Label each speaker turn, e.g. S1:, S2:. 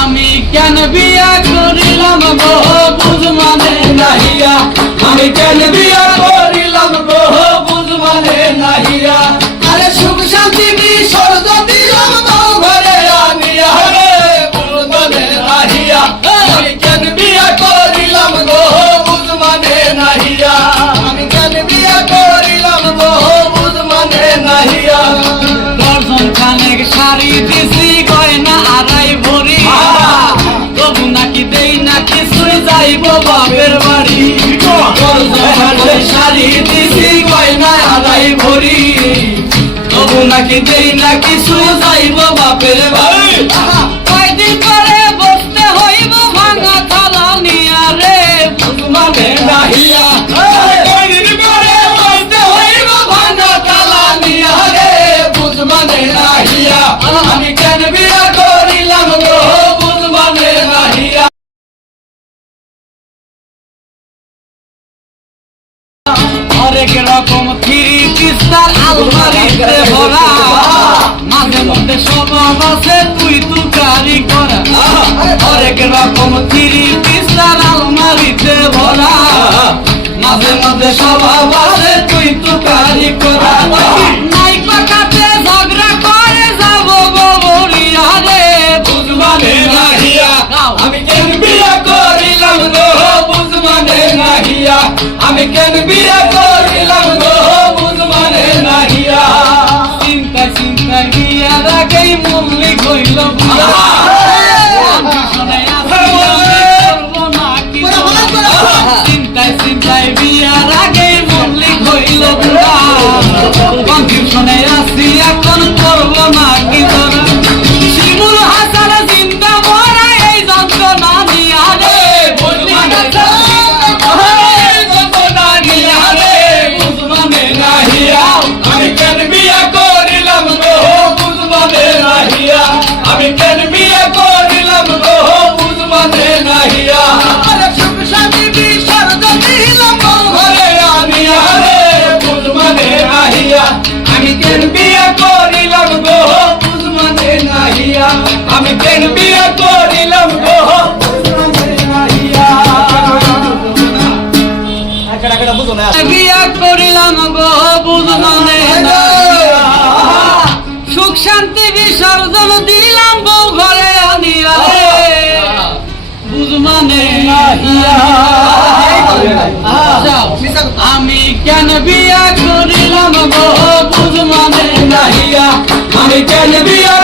S1: আমি কেন বিয়া করিলাম গো? বুঝ মানে নাহিয়া।
S2: আমি কেন বিয়া
S1: দিছি গয়না আড়াই ভরি। তবু নাকি দেই না, কিছুই যাইব বাপের বাড়ি। শাড়ি দিছি গয়না আড়াই ভরি। তবু নাকি দেই না কিছু যাইব বাপের বাড়ি। নাহিয়া
S2: আমি কেন বিয়া করিলাম গো? বুঝ মানে নাহিয়া।
S1: হরেক রকম থ্রি পিস্তার আলমারিতে ভরা। মাঝে মধ্যে স্বভাব আছে, তুই তু গাড়ি করা। হরেক রকম মাঝে মধ্যে স্বভাব আছে, তুই তু গাড়ি করা।
S2: আমি কেন বিয়ে করিলাম গো? বুঝ মানে নাহিয়া।
S1: চিন্তা চিন্তা গিয়া রাগেই মল্লিক কইল করা। চিন্তায় চিন্তায় বিয়ার আগেই মল্লিক কইল বুড়া। কনফিউশনে
S2: আমি কেন বিয়া করিলাম গো বুঝ মানে নাহিয়া? আমি কেন বিয়া